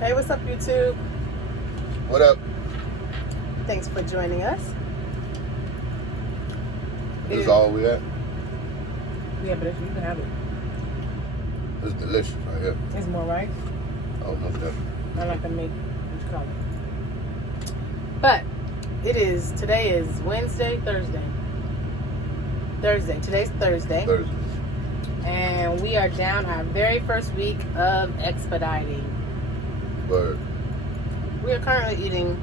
Hey, what's up, YouTube? What up? Thanks for joining us. This is all we got? Yeah, but if you can have it. It's delicious right here. It's more right. Oh, most definitely. I like to make each color. But today is Wednesday, Thursday. Today's Thursday. Thursday. And we are down our very first week of expediting. Word. We are currently eating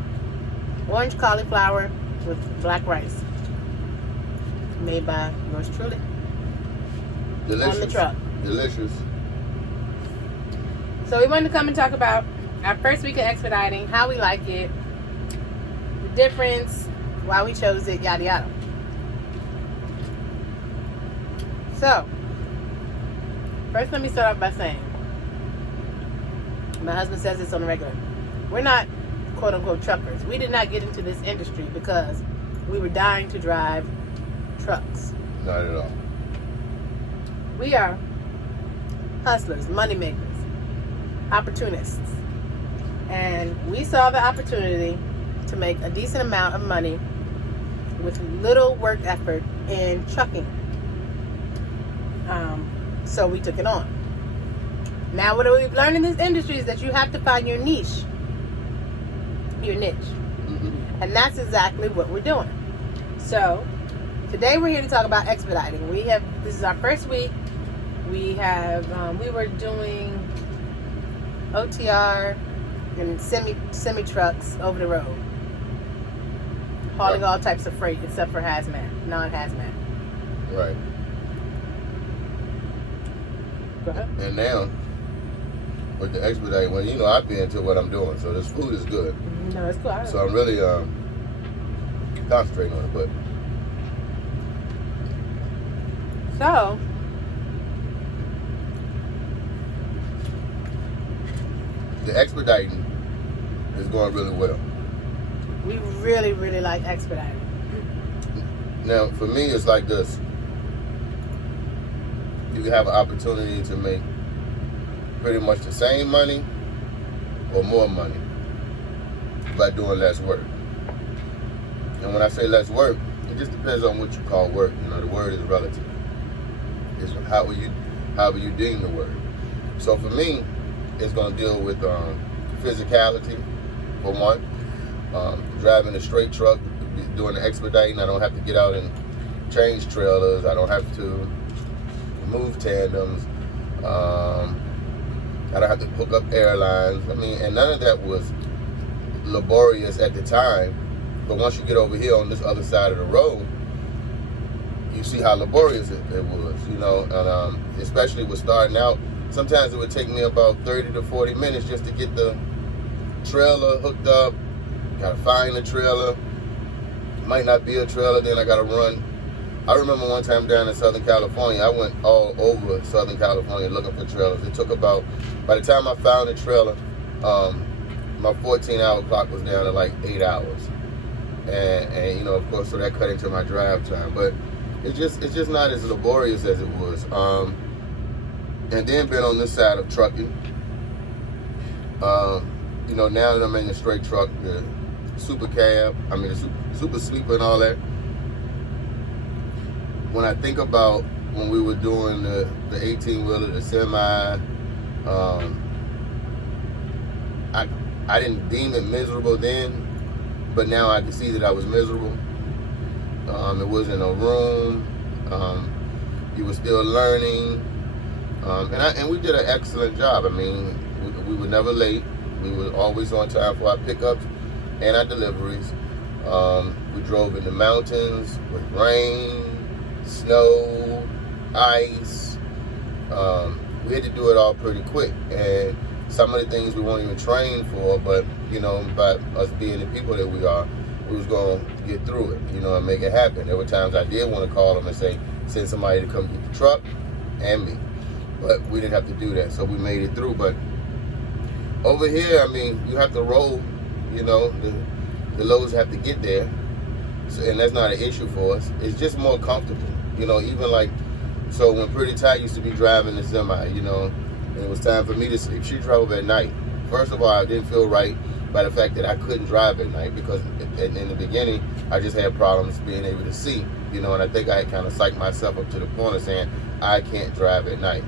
orange cauliflower with black rice. Made by yours truly. Delicious. On the truck. Delicious. So we wanted to come and talk about our first week of expediting, how we like it, the difference, why we chose it, yada yada. So, first let me start off by saying, my husband says this on the regular. We're not quote unquote truckers. We did not get into this industry because we were dying to drive trucks. Not at all. We are hustlers, money makers, opportunists. And we saw the opportunity to make a decent amount of money with little work effort in trucking. So we took it on. Now what we've learned in this industry is that you have to find your niche. Mm-hmm. And that's exactly what we're doing. So today we're here to talk about expediting. This is our first week. We were doing OTR and semi trucks over the road, hauling all types of freight except for non-hazmat. Right. Go ahead. And now, with the expediting, well, I've been into what I'm doing, so this food is good. No, it's cool. So I'm really concentrating on it, but So, the expediting is going really well. we really, really like expediting. Now, for me, it's like this. You have an opportunity to make pretty much the same money or more money by doing less work. And when I say less work, it just depends on what you call work. The word is relative. It's how you deem the word. So for me, it's going to deal with physicality, for one. Driving a straight truck, doing the expediting, I don't have to get out and change trailers. I don't have to move tandems. I don't have to hook up airlines. And none of that was laborious at the time. But once you get over here on this other side of the road, you see how laborious it was, and especially with starting out. Sometimes it would take me about 30 to 40 minutes just to get the trailer hooked up. Gotta find the trailer. Might not be a trailer, then I gotta run. I remember one time down in Southern California, I went all over Southern California looking for trailers. It took by the time I found the trailer, my 14-hour clock was down to like 8 hours. And of course, so that cut into my drive time. But it's just not as laborious as it was. And then been on this side of trucking. Now that I'm in the straight truck, the super cab, the super sleeper and all that. When I think about when we were doing the 18-wheeler, the semi, I didn't deem it miserable then, but now I can see that I was miserable. It wasn't a room. You were still learning. And we did an excellent job. We were never late. We were always on time for our pickups and our deliveries. We drove in the mountains with rain, snow, ice. We had to do it all pretty quick. And some of the things we weren't even trained for, but, by us being the people that we are, we was going to get through it, and make it happen. There were times I did want to call them and say, send somebody to come get the truck and me. But we didn't have to do that, so we made it through. But over here, you have to roll, the loads have to get there. So, and that's not an issue for us. It's just more comfortable, even like, so when Pretty Tight used to be driving the semi, and it was time for me to sleep. She drove at night. First of all, I didn't feel right by the fact that I couldn't drive at night because in the beginning, I just had problems being able to see, you know, and I think I had kind of psyched myself up to the point of saying, I can't drive at night.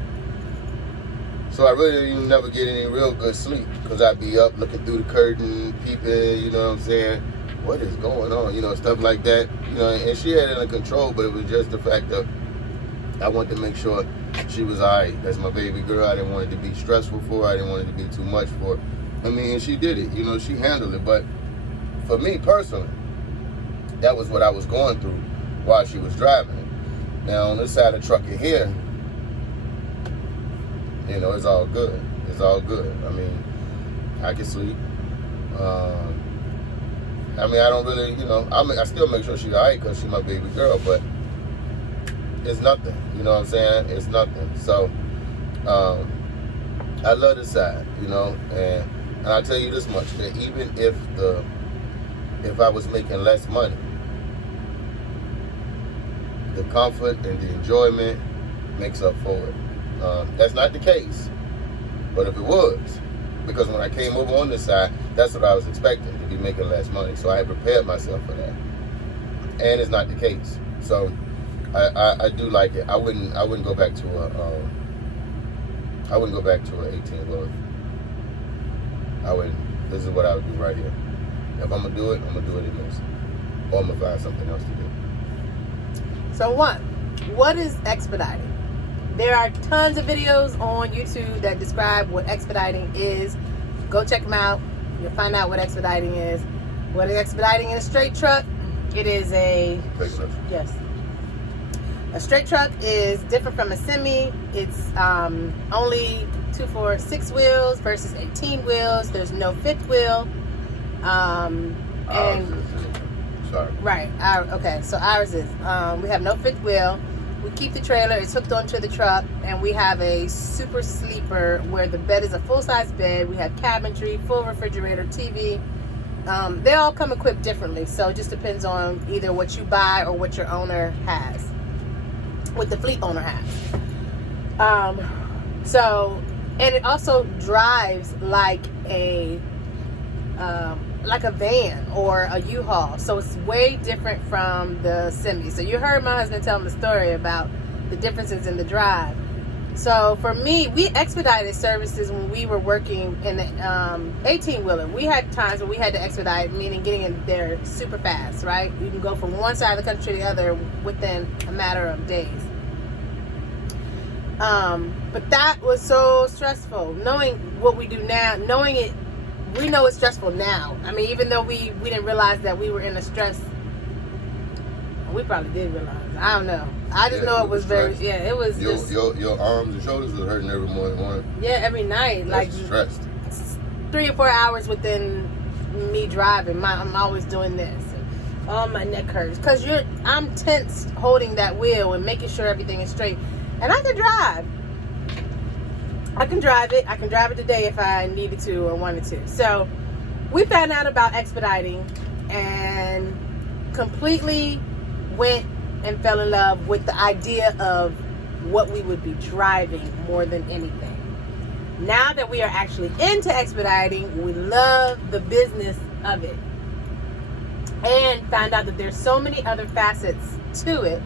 So I really didn't even never get any real good sleep because I'd be up looking through the curtain, peeping, you know what I'm saying? What is going on? You know, stuff like that. You know, and she had it under control, but it was just the fact that I wanted to make sure she was all right. That's my baby girl. I didn't want it to be stressful for her. I didn't want it to be too much for her. I mean, and she did it. You know, she handled it. But for me personally, that was what I was going through while she was driving. Now, on this side of the truck in here, you know, it's all good. It's all good. I mean, I can sleep. I mean, I don't really, you know, I still make sure she's all right because she's my baby girl, but it's nothing. You know what I'm saying? It's nothing. So, I love this side, you know, and I'll tell you this much, that even if I was making less money, the comfort and the enjoyment makes up for it. That's not the case, but if it was, because when I came over on this side, that's what I was expecting, to be making less money. So I had prepared myself for that, and it's not the case. So I do like it. I wouldn't go back to I wouldn't go back to an 18-wheeler. I wouldn't. This is what I would do right here. If I'm gonna do it, I'm gonna do it in this, or I'm gonna find something else to do. So what is expediting? There are tons of videos on YouTube that describe what expediting is. Go check them out. You'll find out what expediting is. What is expediting in a straight truck? It is a... Yes. A straight truck is different from a semi. It's only 2, 4, 6 wheels versus 18 wheels. There's no fifth wheel. Sorry. Right. Okay. So ours is. We have no fifth wheel. We keep the trailer. It's hooked onto the truck, and we have a super sleeper where the bed is a full-size bed. We have cabinetry, full refrigerator, TV. They all come equipped differently, so it just depends on either what you buy or what your owner has, what the fleet owner has. And it also drives like a van or a U-Haul. So it's way different from the semi. So you heard my husband tell me the story about the differences in the drive. So for me, we expedited services when we were working in the 18-wheeler. We had times when we had to expedite, meaning getting in there super fast, right? You can go from one side of the country to the other within a matter of days. But that was so stressful. Knowing what we do now, we know it's stressful now. I mean, even though we didn't realize that we were in a stress. We probably did realize. I don't know. I just know it was very. Yeah, it was. Your arms and shoulders were hurting every morning. Yeah, every night. That's stressed. 3 or 4 hours within me driving. I'm always doing this. And all my neck hurts because I'm tense holding that wheel and making sure everything is straight. And I can drive. I can drive it today if I needed to or wanted to. So we found out about expediting and completely went and fell in love with the idea of what we would be driving more than anything. Now that we are actually into expediting, we love the business of it. And found out that there's so many other facets to it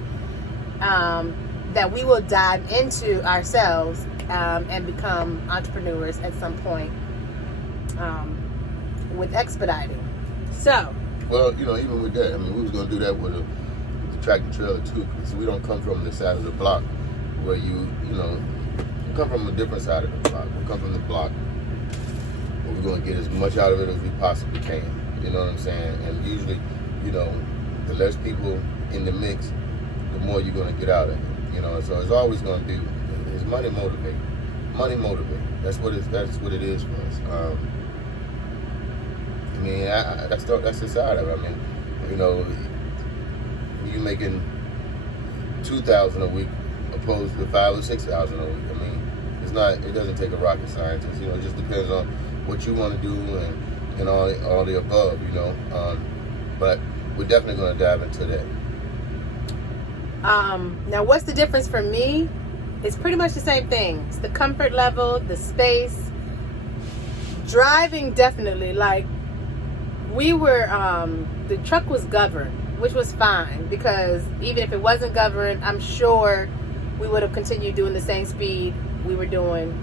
that we will dive into ourselves and become entrepreneurs at some point with expediting. So, well, you know, even with that, I mean, we was gonna do that with the tractor trailer too, because we don't come from the side of the block where you come from a different side of the block. We come from the block where we're gonna get as much out of it as we possibly can. You know what I'm saying? And usually, you know, the less people in the mix, the more you're gonna get out of it. You know, so it's always gonna be. Is money motivate? Money motivate. That's what it is for us. I mean, that's the side of it. I mean, you know, you making $2,000 a week opposed to $5,000 or $6,000 a week. I mean, it doesn't take a rocket scientist. You know, it just depends on what you want to do and all the above. You know, but we're definitely going to dive into that. Now, what's the difference for me? It's pretty much the same thing. It's the comfort level, the space, driving, definitely. Like, we were, the truck was governed, which was fine, because even if it wasn't governed, I'm sure we would have continued doing the same speed we were doing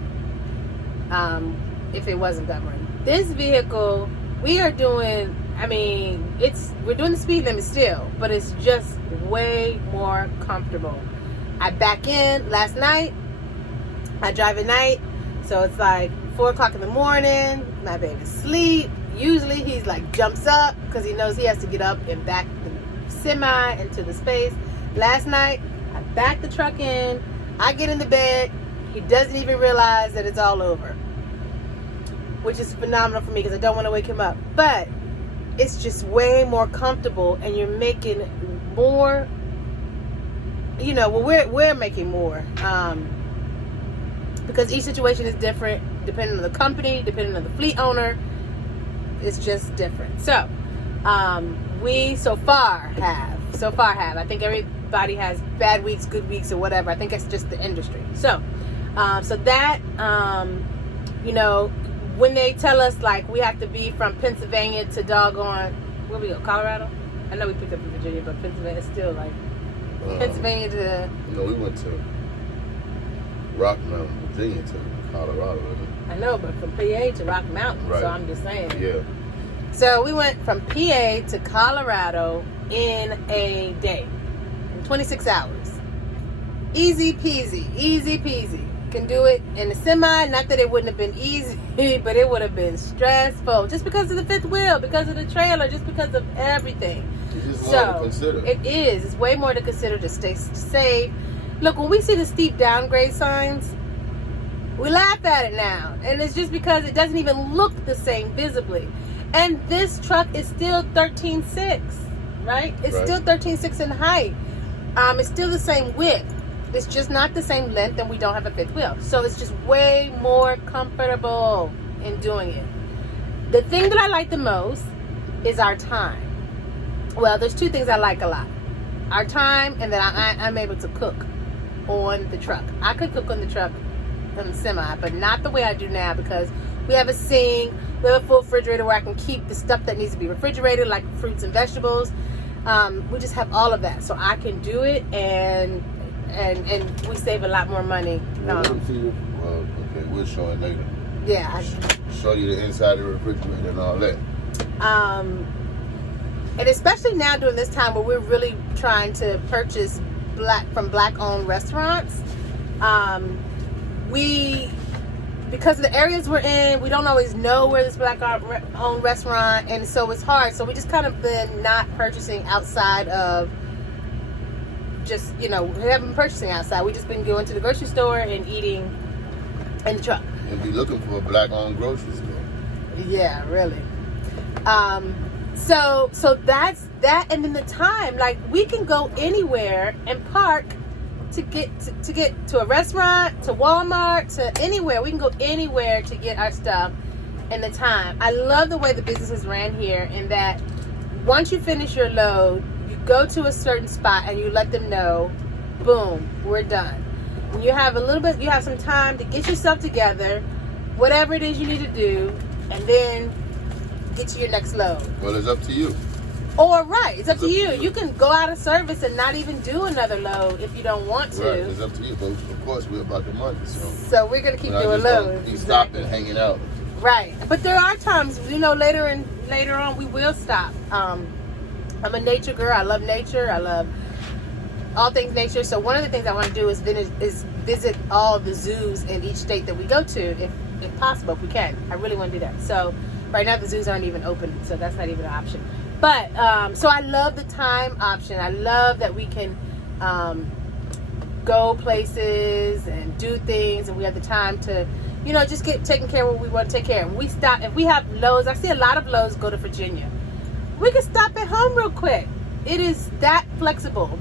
if it wasn't governed. This vehicle, we are doing, I mean, we're doing the speed limit still, but it's just way more comfortable. I back in last night. I drive at night, so it's like 4 o'clock in the morning. My baby's asleep. Usually he's like jumps up because he knows he has to get up and back the semi into the space. Last night, I backed the truck in. I get in the bed. He doesn't even realize that it's all over, which is phenomenal for me because I don't want to wake him up. But it's just way more comfortable, and you're making more. You know, well, we're making more because each situation is different, depending on the company, depending on the fleet owner. It's just different. So, we so far have. I think everybody has bad weeks, good weeks, or whatever. I think it's just the industry. So, that, you know, when they tell us, like, we have to be from Pennsylvania to doggone, where we go, Colorado? I know we picked up in Virginia, but Pennsylvania is still, like, Pennsylvania to... No, we went to Rock Mountain, Virginia to Colorado. I know, but from PA to Rock Mountain, right. So I'm just saying. Yeah. So we went from PA to Colorado in a day, in 26 hours. Easy peasy. Can do it in a semi. Not that it wouldn't have been easy, but it would have been stressful. Just because of the fifth wheel, because of the trailer, just because of everything. It's just more to consider. It is. It's way more to consider to stay safe. Look, when we see the steep downgrade signs, we laugh at it now. And it's just because it doesn't even look the same visibly. And this truck is still 13.6, right? It's still 13.6 in height. It's still the same width. It's just not the same length, and we don't have a fifth wheel. So it's just way more comfortable in doing it. The thing that I like the most is our time. Well, there's two things I like a lot. Our time, and that I'm able to cook on the truck. I could cook on the truck on the semi, but not the way I do now, because we have a sink, we have a full refrigerator where I can keep the stuff that needs to be refrigerated, like fruits and vegetables. We just have all of that, so I can do it, and we save a lot more money. Okay, we'll show it later. Yeah. Show you the inside of the refrigerator and all that. And especially now during this time where we're really trying to purchase from black-owned restaurants, because of the areas we're in, we don't always know where this black-owned restaurant, and so it's hard. So we just kind of been not purchasing outside of just, we haven't been purchasing outside. We just been going to the grocery store and eating in the truck. And be looking for a black-owned grocery store. Yeah, really. So that's that, and then the time, like, we can go anywhere and park to get to a restaurant, to Walmart, to anywhere. We can go anywhere to get our stuff in the time. I love the way the business is ran here, in that once you finish your load, you go to a certain spot and you let them know, boom, we're done. And you have you have some time to get yourself together, whatever it is you need to do, and then get to your next load. Well, it's up to you. It's up to you. You can go out of service and not even do another load if you don't want to. Right, it's up to you. But of course, we're about the money, so we're gonna keep doing loads. Keep stopping, hanging out. Right, but there are times, later on, we will stop. I'm a nature girl. I love nature. I love all things nature. So one of the things I want to do is visit all the zoos in each state that we go to, if possible, if we can. I really want to do that. So right now the zoos aren't even open, so that's not even an option. But so I love the time option. I love that we can go places and do things, and we have the time to, just get taken care of what we want to take care of. We stop if we have loads. I see a lot of loads go to Virginia. We can stop at home real quick. It is that flexible.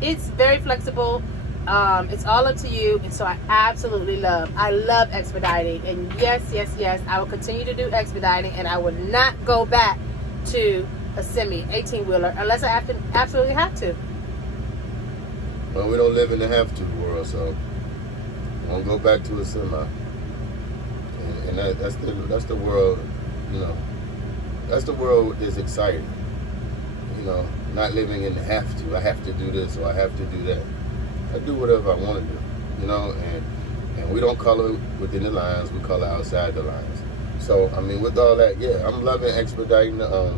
It's very flexible. It's all up to you, and so I love expediting. And yes, I will continue to do expediting, and I would not go back to a semi 18-wheeler unless I absolutely have to. Well, we don't live in the have to world, so we won't go back to a semi. And that's the world, you know. That's the world that's exciting. You know, not living in the have to. I have to do this or I have to do that. I do whatever I want to do. You know, and we don't color within the lines. We color outside the lines. So I mean, with all that, yeah, I'm loving expediting the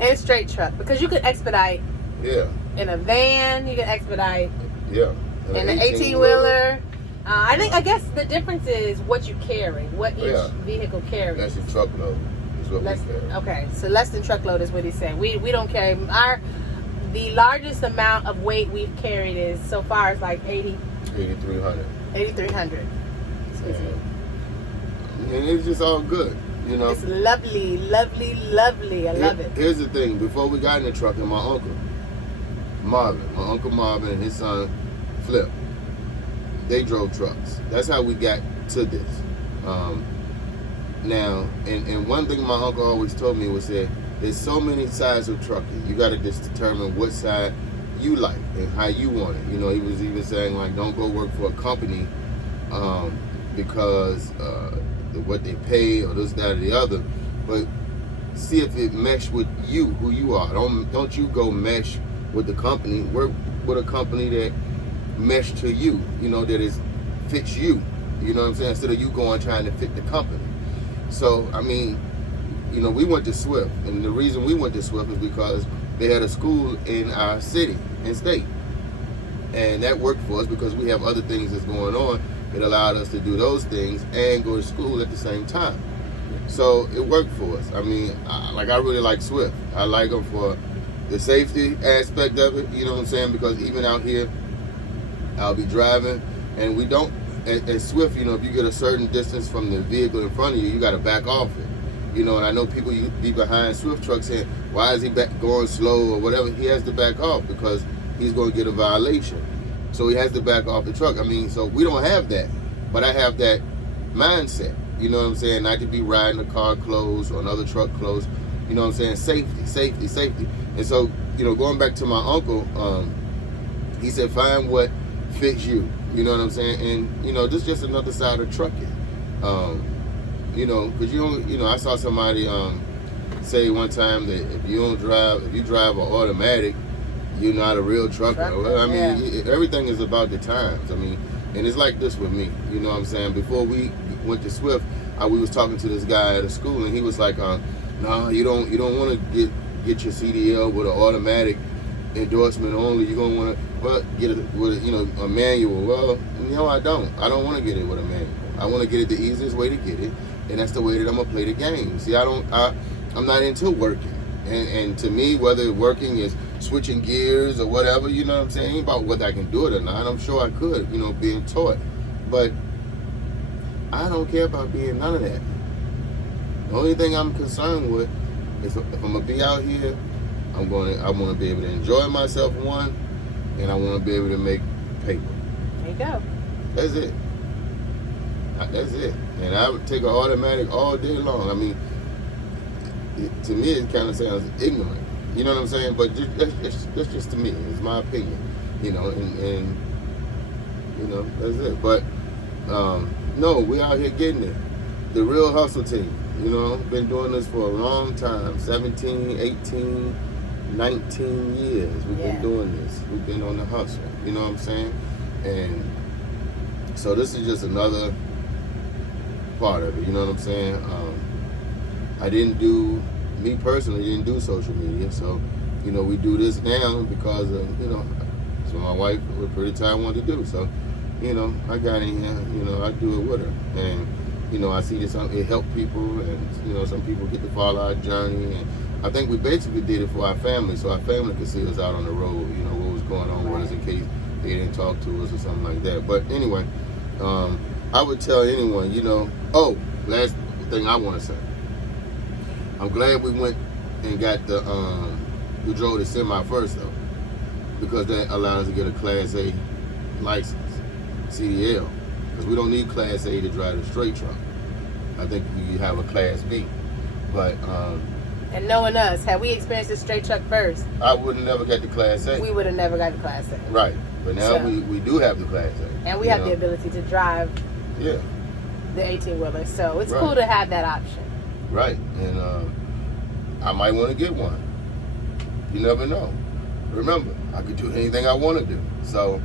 and straight truck, because you could expedite. Yeah. In a van, you can expedite. Yeah. In an 18-wheeler. I guess the difference is what you carry, what each vehicle carries. That's your truckload. Is what we carry. Okay, so less than truckload is what he's saying. We don't carry the largest amount of weight we've carried is so far is like 8,300. 8,300. Excuse me. And it's just all good, you know. It's lovely, lovely, lovely. I love it. Here's the thing. Before we got in the truck, and my uncle Marvin and his son Flip, they drove trucks. That's how we got to this. Now, and one thing my uncle always told me was that there's so many sides of trucking. You got to just determine what side you like and how you want it. You know, he was even saying, like, don't go work for a company because what they pay or this, that, or the other. But see if it mesh with you, who you are. Don't you go mesh with the company. Work with a company that mesh to you. You know, that fits you. You know what I'm saying? Instead of you going trying to fit the company. So, I mean, you know, we went to Swift, and the reason we went to Swift is because they had a school in our city and state, and that worked for us because we have other things that's going on. It allowed us to do those things and go to school at the same time. So it worked for us. I mean, I really like Swift. I like them for the safety aspect of it, you know what I'm saying? Because even out here, I'll be driving, and we don't, at Swift, you know, if you get a certain distance from the vehicle in front of you, you got to back off it. You know, and I know people be behind Swift trucks saying, why is he going slow or whatever? He has to back off because he's going to get a violation. So he has to back off the truck. I mean, so we don't have that. But I have that mindset. You know what I'm saying? Not to be riding a car closed or another truck closed. You know what I'm saying? Safety, safety, safety. And so, you know, going back to my uncle, he said, find what fits you. You know what I'm saying? And, you know, this is just another side of trucking. You know, because you know, I saw somebody say one time that if you drive an automatic, you're not a real trucker. Well, I mean, everything is about the times. I mean, and it's like this with me. You know what I'm saying? Before we went to Swift, we was talking to this guy at a school, and he was like, "No, you don't want to get your CDL with an automatic endorsement only. You're gonna want to get it with a manual." Well, no, I don't. I don't want to get it with a manual. I want to get it the easiest way to get it, and that's the way that I'm gonna play the game. See, I'm not into working, and to me, whether working is switching gears or whatever, you know what I'm saying, ain't about whether I can do it or not. I'm sure I could, you know, being taught, but I don't care about being none of that. The only thing I'm concerned with is if I'm gonna be out here, I want to be able to enjoy myself, one, and I want to be able to make paper. There you go. That's it. That's it. And I would take an automatic all day long. I mean, to me, it kind of sounds ignorant. You know what I'm saying? But that's just to me. It's my opinion. You know, and you know, that's it. But no, we out here getting it. The real hustle team. You know, been doing this for a long time. 17, 18, 19 years we've been doing this. We've been on the hustle. You know what I'm saying? And so this is just another part of it. You know what I'm saying? Me personally didn't do social media. So, you know, we do this now because of, you know, so my wife with pretty time wanted to do. So, you know, I got in here, you know, I do it with her. And, you know, I see this, it helped people, and, you know, some people get to follow our journey. And I think we basically did it for our family, so our family could see us out on the road, you know, what was going on with us in case they didn't talk to us or something like that. But anyway, I would tell anyone, you know, last thing I want to say. I'm glad we went and got we drove the semi first, though, because that allowed us to get a Class A license, CDL, because we don't need Class A to drive the straight truck. I think we have a Class B, but and knowing us, had we experienced the straight truck first, I would have never got the Class A. We would have never got the Class A. Right, but now we do have the Class A. And we have the ability to drive. Yeah. the 18-wheeler. So it's Right. cool to have that option. Right. And I might want to get one. You never know. Remember, I could do anything I want to do. So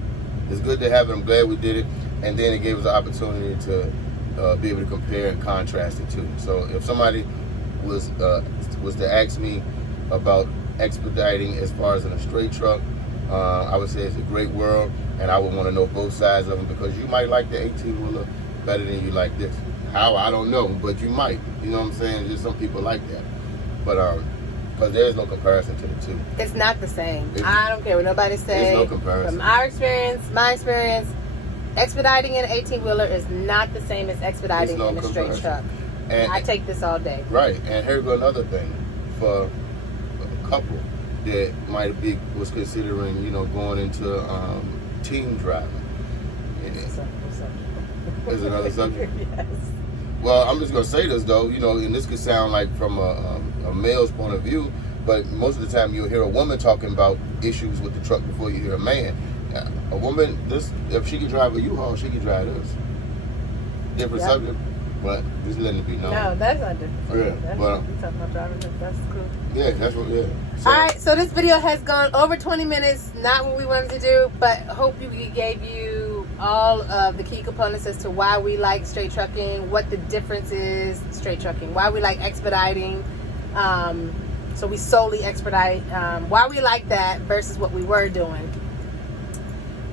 it's good to have it. I'm glad we did it. And then it gave us the opportunity to be able to compare and contrast it too. So if somebody was to ask me about Expediting as far as in a straight truck, I would say it's a great world, and I would want to know both sides of them, because you might like the 18-wheeler better than you like this. How, I don't know, but you might. You know what I'm saying? Just some people like that. But because there's no comparison to the two. It's not the same. I don't care what nobody says. There's no comparison. From our experience, my experience, Expediting in an 18-wheeler is not the same as Expediting in a straight truck. And I take this all day. Right. And here's another thing for a couple that was considering, going into team driving. Is another subject? Yes. Well, I'm just gonna say this though, and this could sound like from a male's point of view, but most of the time you'll hear a woman talking about issues with the truck before you hear a man. A woman, if she can drive a U-Haul, she can drive this. Different subject, but just letting it be known. No, that's not different. Yeah, well, you talking about driving, that's cool. Yeah, that's what. Yeah. So, all right, so this video has gone over 20 minutes. Not what we wanted to do, but hope we gave you all of the key components as to why we like straight trucking, what the difference is straight trucking, why we like Expediting. So we solely expedite. Why we like that versus what we were doing.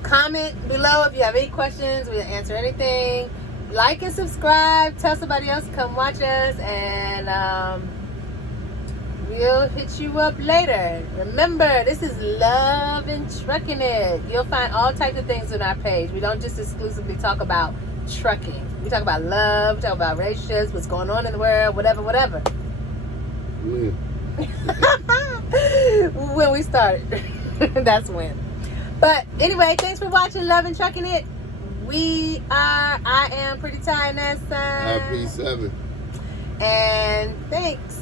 Comment below if you have any questions. We'll answer anything. Like and subscribe. Tell somebody else to come watch us, and we'll hit you up later. Remember, this is Love and Trucking It. You'll find all types of things on our page. We don't just exclusively talk about trucking. We talk about love, we talk about relationships, what's going on in the world, whatever. yeah. When we started. That's when. But anyway, thanks for watching Love and Trucking It. I am Pretty Ty Nessa. Happy 7. And thanks.